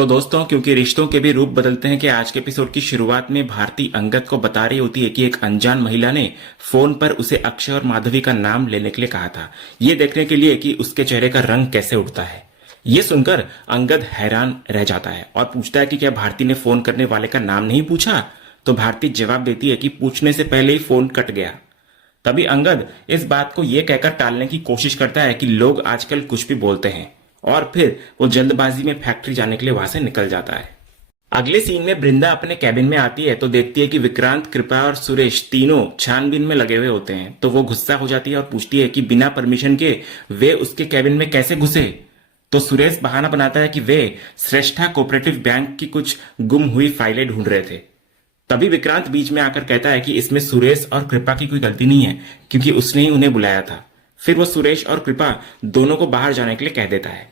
तो दोस्तों, क्योंकि रिश्तों के भी रूप बदलते हैं कि आज के एपिसोड की शुरुआत में भारती अंगद को बता रही होती है कि एक अनजान महिला ने फोन पर उसे अक्षय और माधवी का नाम लेने के लिए कहा था, ये देखने के लिए कि उसके चेहरे का रंग कैसे उठता है। ये सुनकर अंगद हैरान रह जाता है और पूछता है कि क्या भारती ने फोन करने वाले का नाम नहीं पूछा। तो भारती जवाब देती है कि पूछने से पहले ही फोन कट गया। तभी अंगद इस बात को ये कहकर टालने की कोशिश करता है कि लोग आजकल कुछ भी बोलते हैं, और फिर वो जल्दबाजी में फैक्ट्री जाने के लिए वहां से निकल जाता है। अगले सीन में वृंदा अपने कैबिन में आती है तो देखती है कि विक्रांत, कृपा और सुरेश तीनों छानबीन में लगे हुए होते हैं। तो वो गुस्सा हो जाती है और पूछती है कि बिना परमिशन के वे उसके कैबिन में कैसे घुसे। तो सुरेश बहाना बनाता है कि वे श्रेष्ठा कोऑपरेटिव बैंक की कुछ गुम हुई फाइलें ढूंढ रहे थे। तभी विक्रांत बीच में आकर कहता है कि इसमें सुरेश और कृपा की कोई गलती नहीं है, क्योंकि उसने ही उन्हें बुलाया था। फिर वो सुरेश और कृपा दोनों को बाहर जाने के लिए कह देता है।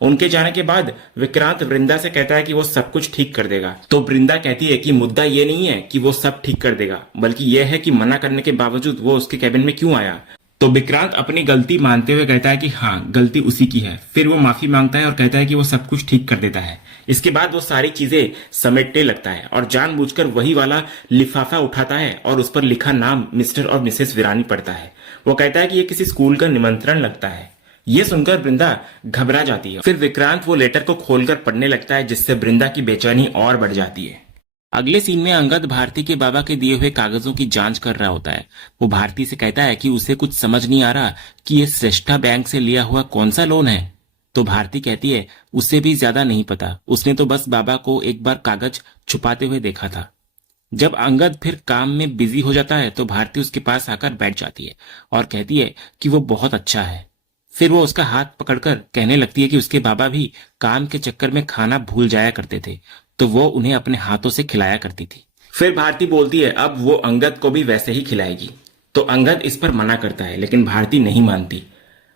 उनके जाने के बाद विक्रांत वृंदा से कहता है कि वो सब कुछ ठीक कर देगा। तो वृंदा कहती है कि मुद्दा ये नहीं है कि वो सब ठीक कर देगा, बल्कि यह है कि मना करने के बावजूद वो उसके कैबिन में क्यों आया। तो विक्रांत अपनी गलती मानते हुए कहता है कि हाँ, गलती उसी की है। फिर वो माफी मांगता है और कहता है कि वो सब कुछ ठीक कर देता है। इसके बाद वो सारी चीजें समेटने लगता है और जानबूझकर वही वाला लिफाफा उठाता है और उस पर लिखा नाम मिस्टर और मिसेस विरानी पढ़ता है। वो कहता है कि ये किसी स्कूल का निमंत्रण लगता है। ये सुनकर वृंदा घबरा जाती है। फिर विक्रांत वो लेटर को खोलकर पढ़ने लगता है, जिससे वृंदा की बेचैनी और बढ़ जाती है। अगले सीन में अंगद भारती के बाबा के दिए हुए कागजों की जांच कर रहा होता है। वो भारती से कहता है कि उसे कुछ समझ नहीं आ रहा कि ये श्रेष्ठा बैंक से लिया हुआ कौन सा लोन है। तो भारती कहती है उसे भी ज्यादा नहीं पता, उसने तो बस बाबा को एक बार कागज छुपाते हुए देखा था। जब अंगद फिर काम में बिजी हो जाता है तो भारती उसके पास आकर बैठ जाती है और कहती है कि वो बहुत अच्छा है। फिर वो उसका हाथ पकड़कर कहने लगती है कि उसके बाबा भी काम के चक्कर में खाना भूल जाया करते थे, तो वो उन्हें अपने हाथों से खिलाया करती थी। फिर भारती बोलती है अब वो अंगद को भी वैसे ही खिलाएगी। तो अंगद इस पर मना करता है, लेकिन भारती नहीं मानती।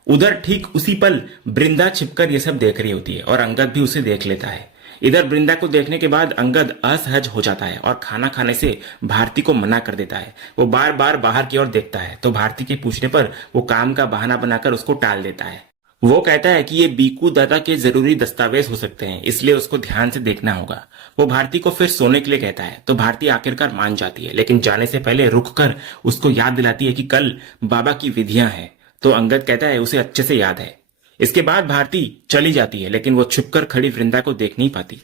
उधर ठीक उसी पल वृंदा छिपकर ये सब देख रही होती है और अंगद भी उसे देख लेता है। इधर वृंदा को देखने के बाद अंगद असहज हो जाता है और खाना खाने से भारती को मना कर देता है। वो बार बार बाहर की ओर देखता है तो भारती के पूछने पर वो काम का बहाना बनाकर उसको टाल देता है। वो कहता है कि ये बीकू दादा के जरूरी दस्तावेज हो सकते हैं, इसलिए उसको ध्यान से देखना होगा। वो भारती को फिर सोने के लिए कहता है तो भारती आखिरकार मान जाती है, लेकिन जाने से पहले रुककर उसको याद दिलाती है कि कल बाबा की विधियां हैं। तो अंगद कहता है उसे अच्छे से याद है। इसके बाद भारती चली जाती है, लेकिन वो छुपकर खड़ी वृंदा को देख नहीं पाती।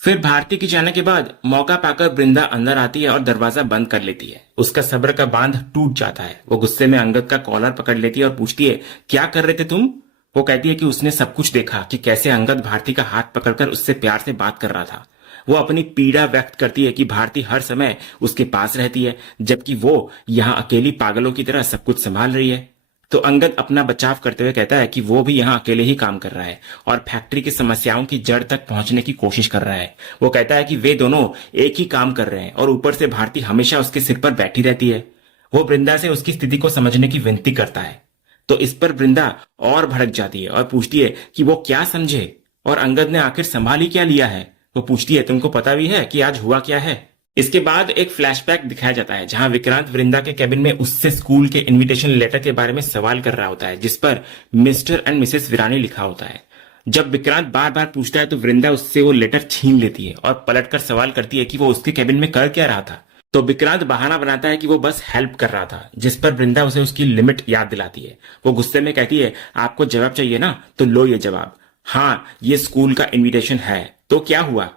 फिर भारती के जाने के बाद मौका पाकर वृंदा अंदर आती है और दरवाजा बंद कर लेती है। उसका सब्र का बांध टूट जाता है। वो गुस्से में अंगद का कॉलर पकड़ लेती है और पूछती है क्या कर रहे थे तुम। वो कहती है कि उसने सब कुछ देखा कि कैसे अंगद भारती का हाथ पकड़कर उससे प्यार से बात कर रहा था। वो अपनी पीड़ा व्यक्त करती है कि भारती हर समय उसके पास रहती है, जबकि वो यहाँ अकेली पागलों की तरह सब कुछ संभाल रही है। तो अंगद अपना बचाव करते हुए कहता है कि वो भी यहाँ अकेले ही काम कर रहा है और फैक्ट्री की समस्याओं की जड़ तक पहुंचने की कोशिश कर रहा है। वो कहता है कि वे दोनों एक ही काम कर रहे हैं और ऊपर से भारती हमेशा उसके सिर पर बैठी रहती है। वो वृंदा से उसकी स्थिति को समझने की विनती करता है। तो इस पर वृंदा और भड़क जाती है और पूछती है कि वो क्या समझे और अंगद ने आखिर संभाल ही क्या लिया है। वो पूछती है तुमको पता भी है कि आज हुआ क्या है। इसके बाद एक फ्लैशबैक दिखाया जाता है जहां विक्रांत वृंदा के कैबिन में उससे स्कूल के इनविटेशन लेटर के बारे में सवाल कर रहा होता है, जिस पर मिस्टर एंड मिसेस विरानी लिखा होता है। जब विक्रांत बार बार पूछता है तो वृंदा उससे वो लेटर छीन लेती है और पलटकर सवाल करती है कि वो उसके कैबिन में कर क्या रहा था। तो विक्रांत बहाना बनाता है कि वो बस हेल्प कर रहा था, जिस पर वृंदा उसे उसकी लिमिट याद दिलाती है। वो गुस्से में कहती है आपको जवाब चाहिए ना, तो लो ये जवाब। हाँ, ये स्कूल का इन्विटेशन है, तो क्या हुआ।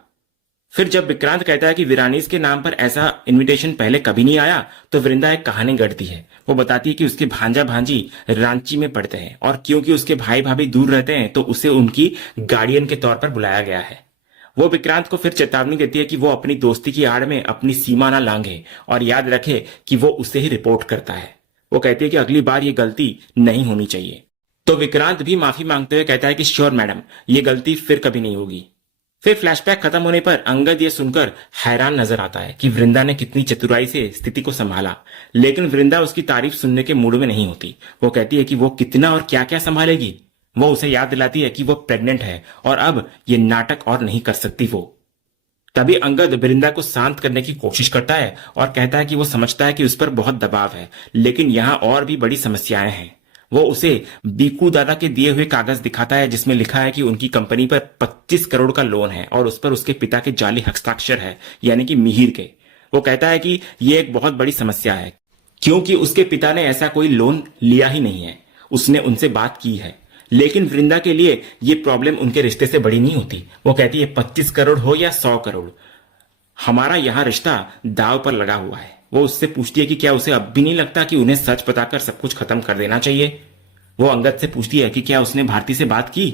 फिर जब विक्रांत कहता है कि विरानीज के नाम पर ऐसा इनविटेशन पहले कभी नहीं आया, तो वृंदा एक कहानी गढ़ती है। वो बताती है कि उसके भांजा भांजी रांची में पढ़ते हैं और क्योंकि उसके भाई भाभी दूर रहते हैं तो उसे उनकी गार्डियन के तौर पर बुलाया गया है। वो विक्रांत को फिर चेतावनी देती है कि वो अपनी दोस्ती की आड़ में अपनी सीमा ना लांघे और याद रखे कि वो उसे ही रिपोर्ट करता है। वो कहती है कि अगली बार ये गलती नहीं होनी चाहिए। तो विक्रांत भी माफी मांगते हुए कहता है कि श्योर मैडम, ये गलती फिर कभी नहीं होगी। फिर फ्लैशबैक खत्म होने पर अंगद ये सुनकर हैरान नजर आता है कि वृंदा ने कितनी चतुराई से स्थिति को संभाला, लेकिन वृंदा उसकी तारीफ सुनने के मूड में नहीं होती। वो कहती है कि वो कितना और क्या क्या संभालेगी। वो उसे याद दिलाती है कि वो प्रेग्नेंट है और अब ये नाटक और नहीं कर सकती वो। तभी अंगद वृंदा को शांत करने की कोशिश करता है और कहता है कि वो समझता है कि उस पर बहुत दबाव है, लेकिन यहाँ और भी बड़ी समस्याएं हैं। वो उसे बीकू दादा के दिए हुए कागज दिखाता है जिसमें लिखा है कि उनकी कंपनी पर 25 करोड़ का लोन है और उस पर उसके पिता के जाली हस्ताक्षर है, यानी कि मिहिर के। वो कहता है कि ये एक बहुत बड़ी समस्या है क्योंकि उसके पिता ने ऐसा कोई लोन लिया ही नहीं है। उसने उनसे बात की है, लेकिन वृंदा के लिए ये प्रॉब्लम उनके रिश्ते से बड़ी नहीं होती। वो कहती है 25 करोड़ हो या 100 करोड़, हमारा यहां रिश्ता दाव पर लगा हुआ है। वो उससे पूछती है कि क्या उसे अब भी नहीं लगता कि उन्हें सच बताकर सब कुछ खत्म कर देना चाहिए। वो अंगद से पूछती है कि क्या उसने भारती से बात की,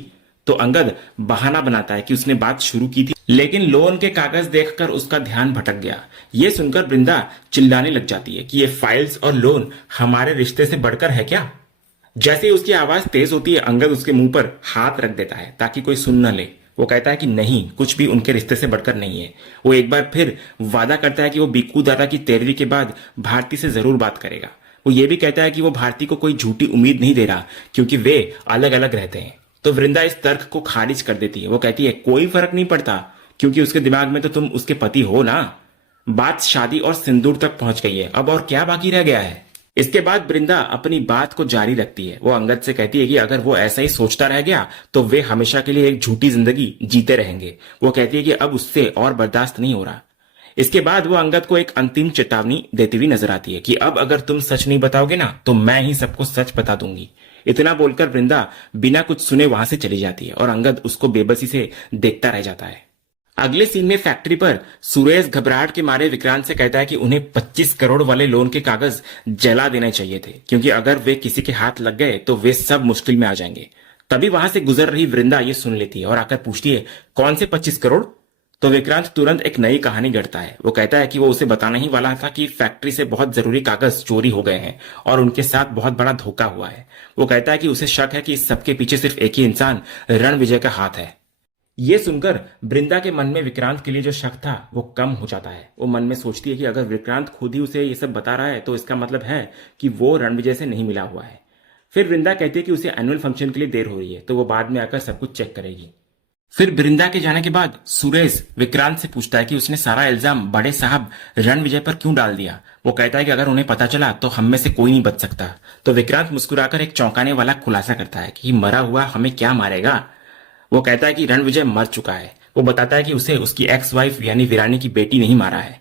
तो अंगद बहाना बनाता है कि उसने बात शुरू की थी, लेकिन लोन के कागज देखकर उसका ध्यान भटक गया। ये सुनकर वृंदा चिल्लाने लग जाती है कि ये फाइल्स और लोन हमारे रिश्ते से बढ़कर है क्या। जैसे ही उसकी आवाज तेज होती है, अंगद उसके मुंह पर हाथ रख देता है ताकि कोई सुन न ले। वो कहता है कि नहीं, कुछ भी उनके रिश्ते से बढ़कर नहीं है। वो एक बार फिर वादा करता है कि वो बीकू दादा की तेरहवीं के बाद भारती से जरूर बात करेगा। वो ये भी कहता है कि वो भारती को कोई झूठी उम्मीद नहीं दे रहा क्योंकि वे अलग अलग रहते हैं। तो वृंदा इस तर्क को खारिज कर देती है। वो कहती है कोई फर्क नहीं पड़ता क्योंकि उसके दिमाग में तो तुम उसके पति हो ना। बात शादी और सिंदूर तक पहुंच गई है, अब और क्या बाकी रह गया है। इसके बाद वृंदा अपनी बात को जारी रखती है। वो अंगद से कहती है कि अगर वो ऐसा ही सोचता रह गया तो वे हमेशा के लिए एक झूठी जिंदगी जीते रहेंगे। वो कहती है कि अब उससे और बर्दाश्त नहीं हो रहा। इसके बाद वो अंगद को एक अंतिम चेतावनी देती हुई नजर आती है कि अब अगर तुम सच नहीं बताओगे ना तो मैं ही सबको सच बता दूंगी। इतना बोलकर वृंदा बिना कुछ सुने वहां से चली जाती है और अंगद उसको बेबसी से देखता रह जाता है। अगले सीन में फैक्ट्री पर सुरेश घबराहट के मारे विक्रांत से कहता है कि उन्हें 25 करोड़ वाले लोन के कागज जला देने चाहिए थे क्योंकि अगर वे किसी के हाथ लग गए तो वे सब मुश्किल में आ जाएंगे। तभी वहां से गुजर रही वृंदा ये सुन लेती है और आकर पूछती है कौन से 25 करोड़। तो विक्रांत तुरंत एक नई कहानी गढ़ता है। वो कहता है कि वो उसे बताना ही वाला था कि फैक्ट्री से बहुत जरूरी कागज चोरी हो गए हैं और उनके साथ बहुत बड़ा धोखा हुआ है। वो कहता है कि उसे शक है कि इस सबके पीछे सिर्फ एक ही इंसान रणविजय का हाथ है। ये सुनकर वृंदा के मन में विक्रांत के लिए जो शक था वो कम हो जाता है। वो मन में सोचती है कि अगर विक्रांत खुद ही उसे ये सब बता रहा है तो इसका मतलब है कि वो रणविजय से नहीं मिला हुआ है। फिर वृंदा कहती है कि उसे एनुअल फंक्शन के लिए देर हो रही है तो वो बाद में आकर सब कुछ चेक करेगी। फिर वृंदा के जाने के बाद सुरेश विक्रांत से पूछता है कि उसने सारा इल्जाम बड़े साहब रणविजय पर क्यों डाल दिया। वो कहता है कि अगर उन्हें पता चला तो हम में से कोई नहीं बच सकता। तो विक्रांत मुस्कुराकर एक चौंकाने वाला खुलासा करता है कि मरा हुआ हमें क्या मारेगा। वो कहता है कि रणविजय मर चुका है। वो बताता है कि उसे उसकी एक्स वाइफ यानी वीरानी की बेटी नहीं मारा है।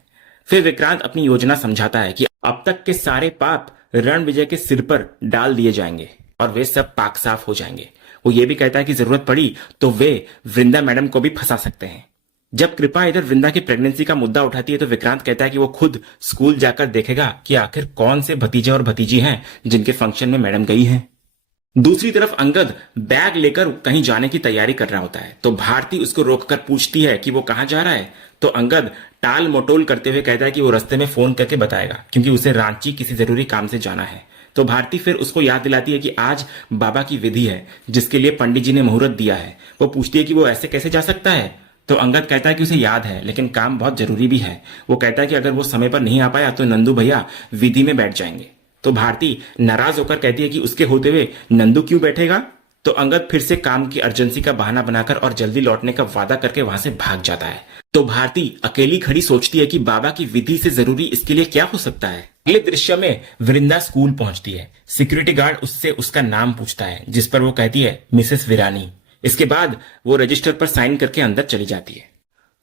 फिर विक्रांत अपनी योजना समझाता है कि अब तक के सारे पाप रणविजय के सिर पर डाल दिए जाएंगे और वे सब पाक साफ हो जाएंगे। वो ये भी कहता है कि जरूरत पड़ी तो वे वृंदा मैडम को भी फंसा सकते हैं। जब कृपा इधर वृंदा की प्रेगनेंसी का मुद्दा उठाती है तो विक्रांत कहता है कि वो खुद स्कूल जाकर देखेगा कि आखिर कौन से भतीजे और भतीजी हैं जिनके फंक्शन में मैडम गई हैं। दूसरी तरफ अंगद बैग लेकर कहीं जाने की तैयारी कर रहा होता है तो भारती उसको रोककर पूछती है कि वो कहां जा रहा है। तो अंगद टाल मटोल करते हुए कहता है कि वो रास्ते में फोन करके बताएगा क्योंकि उसे रांची किसी जरूरी काम से जाना है। तो भारती फिर उसको याद दिलाती है कि आज बाबा की विधि है जिसके लिए पंडित जी ने मुहूर्त दिया है। वो पूछती है कि वो ऐसे कैसे जा सकता है। तो अंगद कहता है कि उसे याद है लेकिन काम बहुत जरूरी भी है। वो कहता है कि अगर वो समय पर नहीं आ पाया तो नंदू भैया विधि में बैठ जाएंगे। तो भारती नाराज होकर कहती है कि उसके होते हुए नंदू क्यों बैठेगा। तो अंगद फिर से काम की अर्जेंसी का बहाना बनाकर और जल्दी लौटने का वादा करके वहां से भाग जाता है। तो भारती अकेली खड़ी सोचती है कि बाबा की विधि से जरूरी इसके लिए क्या हो सकता है। अगले दृश्य में वृंदा स्कूल पहुंचती है। सिक्योरिटी गार्ड उससे उसका नाम पूछता है जिस पर वो कहती है मिसेस वीरानी। इसके बाद वो रजिस्टर पर साइन करके अंदर चली जाती है।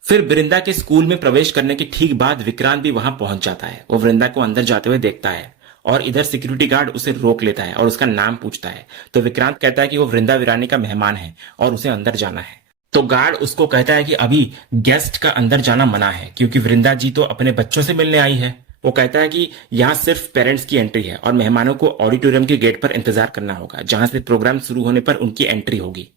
फिर वृंदा के स्कूल में प्रवेश करने के ठीक बाद विक्रांत भी वहां पहुंच जाता है। वो वृंदा को अंदर जाते हुए देखता है और इधर सिक्योरिटी गार्ड उसे रोक लेता है और उसका नाम पूछता है। तो विक्रांत कहता है कि वो वृंदा वीरानी का मेहमान है और उसे अंदर जाना है। तो गार्ड उसको कहता है कि अभी गेस्ट का अंदर जाना मना है क्योंकि वृंदा जी तो अपने बच्चों से मिलने आई है। वो कहता है कि यहाँ सिर्फ पेरेंट्स की एंट्री है और मेहमानों को ऑडिटोरियम के गेट पर इंतजार करना होगा जहां से प्रोग्राम शुरू होने पर उनकी एंट्री होगी।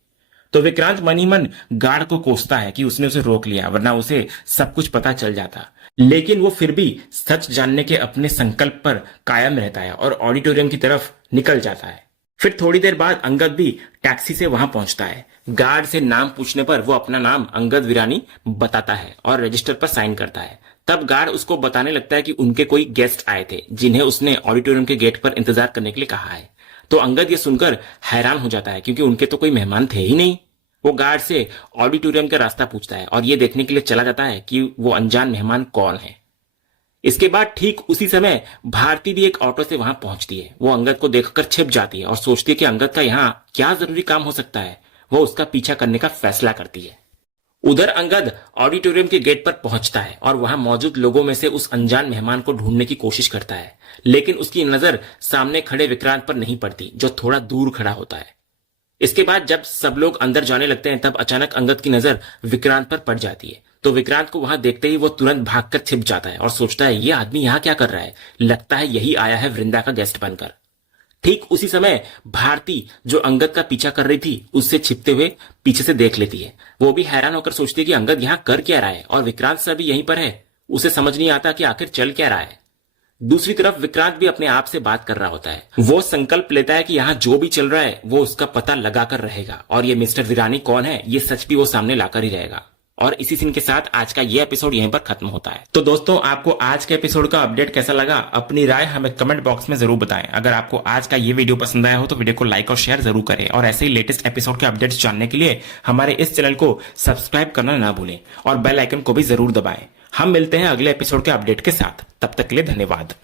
तो विक्रांत मन ही मन गार्ड को कोसता है कि उसने उसे रोक लिया वरना उसे सब कुछ पता चल जाता। लेकिन वो फिर भी सच जानने के अपने संकल्प पर कायम रहता है और ऑडिटोरियम की तरफ निकल जाता है। फिर थोड़ी देर बाद अंगद भी टैक्सी से वहां पहुंचता है। गार्ड से नाम पूछने पर वो अपना नाम अंगद वीरानी बताता है और रजिस्टर पर साइन करता है। तब गार्ड उसको बताने लगता है कि उनके कोई गेस्ट आए थे जिन्हें उसने ऑडिटोरियम के गेट पर इंतजार करने के लिए कहा है। तो अंगद ये सुनकर हैरान हो जाता है क्योंकि उनके तो कोई मेहमान थे ही नहीं। वो गार्ड से ऑडिटोरियम का रास्ता पूछता है और ये देखने के लिए चला जाता है कि वो अनजान मेहमान कौन है। इसके बाद ठीक उसी समय भारती भी एक ऑटो से वहां पहुंचती है। वो अंगद को देखकर छिप जाती है और सोचती है कि अंगद का यहाँ क्या जरूरी काम हो सकता है। वो उसका पीछा करने का फैसला करती है। उधर अंगद ऑडिटोरियम के गेट पर पहुंचता है और वहां मौजूद लोगों में से उस अनजान मेहमान को ढूंढने की कोशिश करता है, लेकिन उसकी नजर सामने खड़े विक्रांत पर नहीं पड़ती, जो थोड़ा दूर खड़ा होता है। इसके बाद जब सब लोग अंदर जाने लगते हैं, तब अचानक अंगद की नजर विक्रांत पर पड़ जाती है। तो विक्रांत को वहां देखते ही वो तुरंत भागकर छिप जाता है और सोचता है, ये आदमी यहाँ क्या कर रहा है? लगता है यही आया है वृंदा का गेस्ट बनकर। ठीक उसी समय भारती, जो अंगद का पीछा कर रही थी, उससे छिपते हुए पीछे से देख लेती है। वो भी हैरान होकर सोचती है कि अंगद यहाँ कर क्या रहा है और विक्रांत सर भी यहीं पर है। उसे समझ नहीं आता कि आखिर चल क्या रहा है। दूसरी तरफ विक्रांत भी अपने आप से बात कर रहा होता है। वो संकल्प लेता है कि यहाँ जो भी चल रहा है वो उसका पता लगाकर रहेगा, और ये मिस्टर वीरानी कौन है ये सच भी वो सामने लाकर ही रहेगा। और इसी सीन के साथ आज का ये एपिसोड यहीं पर खत्म होता है। तो दोस्तों, आपको आज के एपिसोड का अपडेट कैसा लगा? अपनी राय हमें कमेंट बॉक्स में जरूर बताएं। अगर आपको आज का ये वीडियो पसंद आया हो तो वीडियो को लाइक और शेयर जरूर करें, और ऐसे ही लेटेस्ट एपिसोड के अपडेट्स जानने के लिए हमारे इस चैनल को सब्सक्राइब करना ना भूलें और बेल आइकन को भी जरूर दबाएं। हम मिलते हैं अगले एपिसोड के अपडेट के साथ। तब तक के लिए धन्यवाद।